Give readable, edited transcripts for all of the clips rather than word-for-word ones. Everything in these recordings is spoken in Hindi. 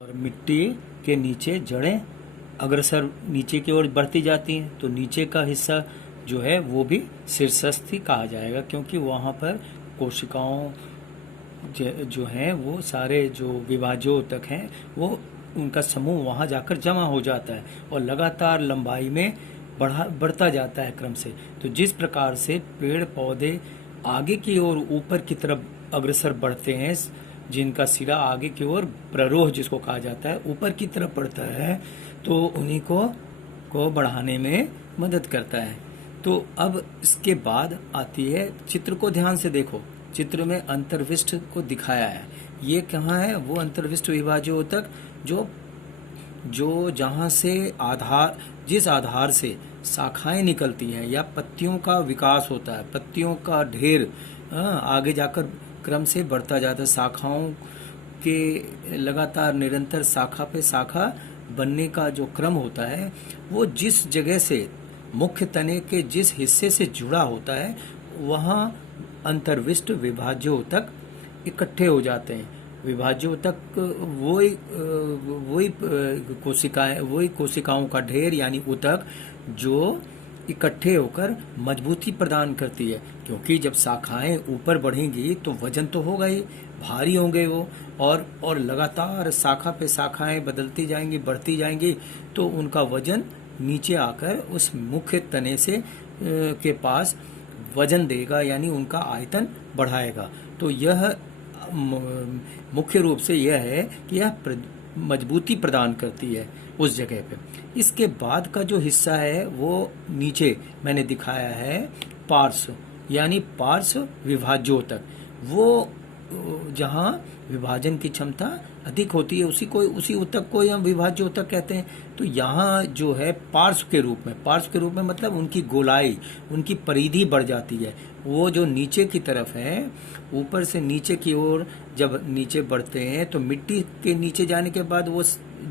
और मिट्टी के नीचे जड़ें अग्रसर नीचे की ओर बढ़ती जाती हैं, तो नीचे का हिस्सा जो है वो भी शीर्षस्थि कहा जाएगा, क्योंकि वहाँ पर कोशिकाओं जो हैं वो सारे जो विभाज्योतक हैं वो उनका समूह वहाँ जाकर जमा हो जाता है और लगातार लंबाई में बढ़ता जाता है क्रम से। तो जिस प्रकार से पेड़ पौधे आगे की ओर ऊपर की तरफ अग्रसर बढ़ते हैं, जिनका सिरा आगे की ओर प्ररोह जिसको कहा जाता है ऊपर की तरफ बढ़ता है, तो उन्हीं को बढ़ाने में मदद करता है। तो अब इसके बाद आती है, चित्र को ध्यान से देखो, चित्र में अंतर्विष्ट को दिखाया है। ये कहाँ है? वो अंतर्विष्ट विभाज्योतक जो जो जहाँ से आधार, जिस आधार से शाखाएं निकलती हैं या पत्तियों का विकास होता है, पत्तियों का ढेर आगे जाकर क्रम से बढ़ता जाता है। शाखाओं के लगातार निरंतर शाखा पे शाखा बनने का जो क्रम होता है, वो जिस जगह से मुख्य तने के जिस हिस्से से जुड़ा होता है, वहाँ अंतर्विष्ट विभाज्योतक इकट्ठे हो जाते हैं। विभाज्योतक वही कोशिकाएं, वही कोशिकाओं का ढेर यानी उतक जो इकट्ठे होकर मजबूती प्रदान करती है, क्योंकि जब शाखाएं ऊपर बढ़ेंगी तो वजन तो होगा ही, भारी होंगे वो, और लगातार शाखा पे शाखाएं बदलती जाएंगी, बढ़ती जाएंगी, तो उनका वजन नीचे आकर उस मुख्य तने से के पास वजन देगा, यानी उनका आयतन बढ़ाएगा। तो यह मुख्य रूप से यह है कि यह मजबूती प्रदान करती है उस जगह पे। इसके बाद का जो हिस्सा है वो नीचे मैंने दिखाया है पार्श्व, यानी पार्श्व विभाज्योतक। वो जहाँ विभाजन की क्षमता अधिक होती है उसी ऊतक को हम विभाज्योतक कहते हैं। तो यहाँ जो है पार्श्व के रूप में मतलब उनकी गोलाई, उनकी परिधि बढ़ जाती है। वो जो नीचे की तरफ है, ऊपर से नीचे की ओर जब नीचे बढ़ते हैं तो मिट्टी के नीचे जाने के बाद वो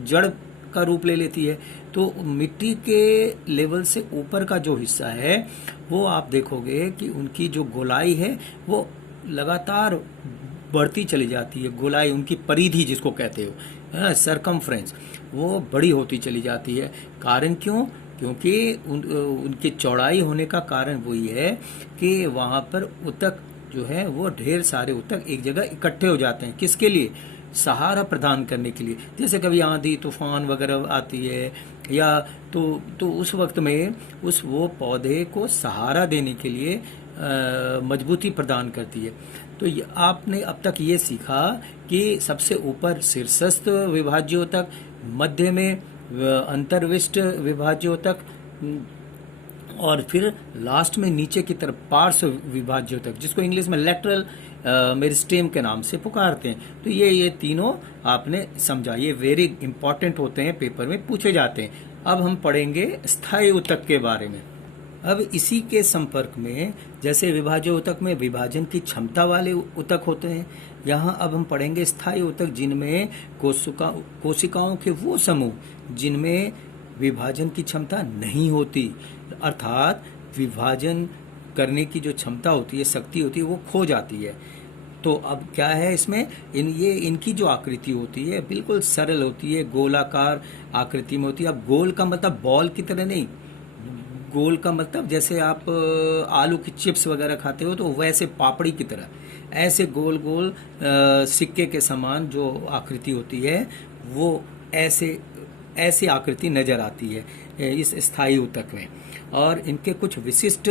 जड़ का रूप ले लेती है। तो मिट्टी के लेवल से ऊपर का जो हिस्सा है वो आप देखोगे कि उनकी जो गोलाई है वो लगातार बढ़ती चली जाती है। गोलाई, उनकी परिधि जिसको कहते हो, सरकमफ्रेंस, वो बड़ी होती चली जाती है। कारण क्यों? क्योंकि उनकी चौड़ाई होने का कारण वही है कि वहाँ पर उतक जो है वो ढेर सारे उतक एक जगह इकट्ठे हो जाते हैं। किसके लिए? सहारा प्रदान करने के लिए। जैसे कभी आंधी तूफान वगैरह आती है या तो उस वक्त में वो पौधे को सहारा देने के लिए मजबूती प्रदान करती है। तो आपने अब तक ये सीखा कि सबसे ऊपर शीर्षस्थ विभाज्योतक, मध्य में अंतर्विष्ट विभाज्योतक, और फिर लास्ट में नीचे की तरफ पार्श्व विभाज्योतक, जिसको इंग्लिश में लेटरल मेरिस्टेम के नाम से पुकारते हैं। तो ये तीनों आपने समझा, ये वेरी इंपॉर्टेंट होते हैं, पेपर में पूछे जाते हैं। अब हम पढ़ेंगे स्थायी उतक के बारे में। अब इसी के संपर्क में, जैसे विभाज्योतक में विभाजन की क्षमता वाले उतक होते हैं, यहाँ अब हम पढ़ेंगे स्थायी उतक, जिनमें कोशिकाओं के वो समूह जिनमें विभाजन की क्षमता नहीं होती, अर्थात विभाजन करने की जो क्षमता होती है, शक्ति होती है, वो खो जाती है। तो अब क्या है इसमें, इनकी जो आकृति होती है बिल्कुल सरल होती है, गोलाकार आकृति में होती है। अब गोल का मतलब बॉल की तरह नहीं, गोल का मतलब जैसे आप आलू की चिप्स वगैरह खाते हो तो वैसे पापड़ी की तरह, ऐसे गोल गोल सिक्के के समान जो आकृति होती है वो ऐसी आकृति नजर आती है इस स्थायी उतक में। और इनके कुछ विशिष्ट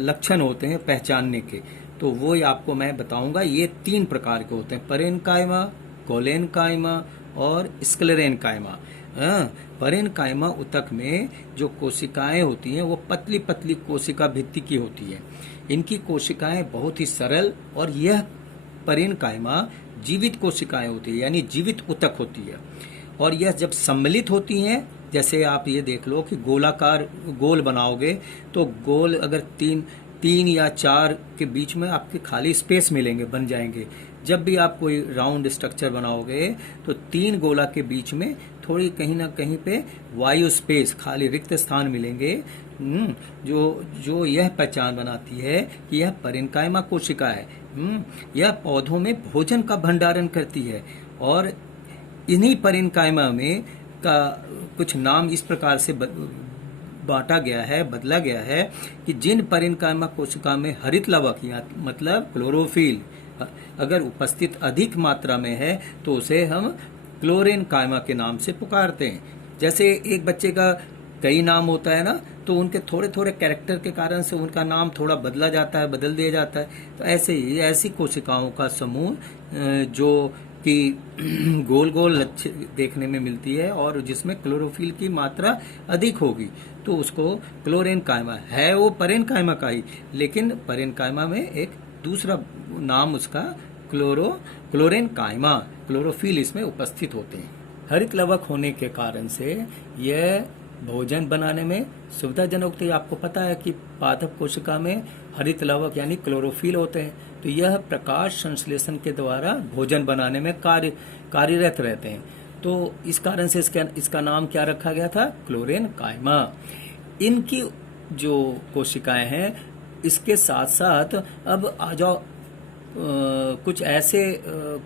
लक्षण होते हैं पहचानने के, तो वो आपको मैं बताऊंगा। ये 3 प्रकार के होते हैं, परेनकाइमा, कोलेनकाइमा और स्क्लेरेनकाइमा। परेनकाइमा उतक में जो कोशिकाएं होती हैं वो पतली पतली कोशिका भित्ति की होती है। इनकी कोशिकाएं बहुत ही सरल, और यह परेनकाइमा जीवित कोशिकाएं होती है, यानी जीवित उतक होती है। और यह जब सम्मिलित होती हैं, जैसे आप ये देख लो कि गोलाकार गोल बनाओगे तो गोल अगर तीन या 4 के बीच में आपके खाली स्पेस मिलेंगे, बन जाएंगे। जब भी आप कोई राउंड स्ट्रक्चर बनाओगे तो 3 गोला के बीच में थोड़ी कहीं ना कहीं पे वायु स्पेस, खाली रिक्त स्थान मिलेंगे, जो यह पहचान बनाती है कि यह परेनकाइमा कोशिका है। यह पौधों में भोजन का भंडारण करती है, और इन्हीं परिन्कायमा में का कुछ नाम इस प्रकार से बांटा गया है, बदला गया है कि जिन परिन्कायमा कोशिका में हरित लवक या मतलब क्लोरोफिल अगर उपस्थित अधिक मात्रा में है तो उसे हम क्लोरेन्कायमा के नाम से पुकारते हैं। जैसे एक बच्चे का कई नाम होता है ना, तो उनके थोड़े थोड़े कैरेक्टर के कारण से उनका नाम थोड़ा बदला जाता है, बदल दिया जाता है। तो ऐसे ही ऐसी कोशिकाओं का समूह जो कि गोल गोल लच्छे देखने में मिलती है और जिसमें क्लोरोफिल की मात्रा अधिक होगी, तो उसको क्लोरेन्कायमा है, वो परेन्कायमा का ही, लेकिन परेन्कायमा में एक दूसरा नाम उसका क्लोरेन्कायमा, क्लोरोफिल इसमें उपस्थित होते हैं। हरित लवक होने के कारण से यह भोजन बनाने में सुविधाजनक होती है। आपको पता है कि पादप कोशिका में हरित लवक यानी क्लोरोफिल होते हैं, तो यह प्रकाश संश्लेषण के द्वारा भोजन बनाने में कार्यरत रहते हैं। तो इस कारण से इसका नाम क्या रखा गया था? क्लोरेन्कायमा। इनकी जो कोशिकाएं हैं, इसके साथ साथ अब आ जाओ कुछ ऐसे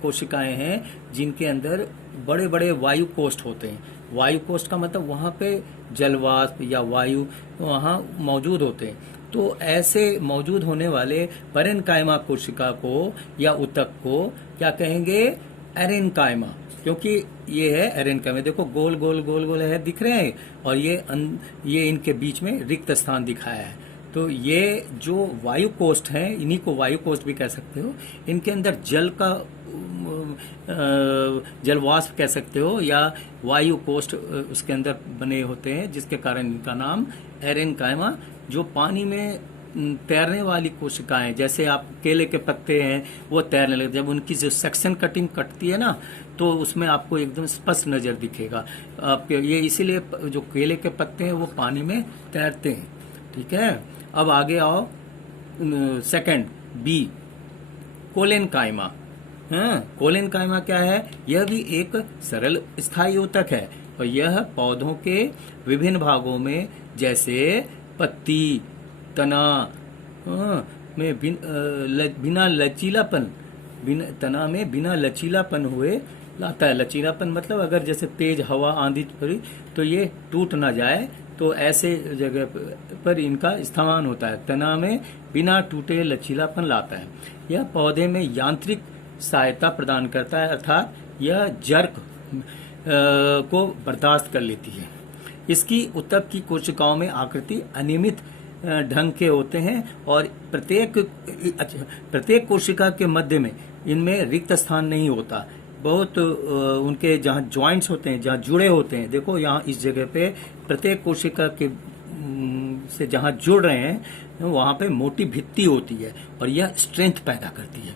कोशिकाएं हैं जिनके अंदर बड़े बड़े वायु कोष्ठ होते हैं। वायु कोष्ठ का मतलब वहाँ पे जलवाष्प या वायु वहाँ मौजूद होते हैं। तो ऐसे मौजूद होने वाले परेन्कायमा कोशिका को या ऊतक को क्या कहेंगे? एरेन्कायमा, क्योंकि ये है एरेन्कायमा। देखो गोल गोल गोल गोल है, दिख रहे हैं, और ये इनके बीच में रिक्त स्थान दिखाया है। तो ये जो वायु कोष्ठ हैं, इन्हीं को वायु कोष्ठ भी कह सकते हो। इनके अंदर जल का जलवाष्प कह सकते हो या वायु कोष्ठ उसके अंदर बने होते हैं, जिसके कारण इनका नाम एरेन्कायमा। जो पानी में तैरने वाली कोशिकाएं, जैसे आप केले के पत्ते हैं वो तैरने लगते, जब उनकी जो सेक्शन कटिंग कटती है ना, तो उसमें आपको एकदम स्पष्ट नजर दिखेगा। ये इसीलिए जो केले के पत्ते हैं वो पानी में तैरते हैं। ठीक है, अब आगे आओ, सेकंड बी, कोलेन्कायमा। कोलेन्कायमा क्या है? यह भी एक सरल स्थायी ऊतक है और यह पौधों के विभिन्न भागों में जैसे पत्ती, तना में बिना लचीलापन, तना में बिना लचीलापन हुए लाता है। लचीलापन मतलब अगर जैसे तेज हवा आंधी पड़ी तो ये टूट ना जाए, तो ऐसे जगह पर इनका इस्तेमाल होता है। तना में बिना टूटे लचीलापन लाता है। यह पौधे में यांत्रिक सहायता प्रदान करता है, अर्थात यह जर्क को बर्दाश्त कर लेती है। इसकी ऊतक की कोशिकाओं में आकृति अनियमित ढंग के होते हैं और प्रत्येक कोशिका के मध्य में इनमें रिक्त स्थान नहीं होता। बहुत उनके जहाँ जॉइंट्स होते हैं, जहाँ जुड़े होते हैं, देखो यहाँ इस जगह पे प्रत्येक कोशिका के से जहाँ जुड़ रहे हैं वहाँ पे मोटी भित्ति होती है और यह स्ट्रेंथ पैदा करती है।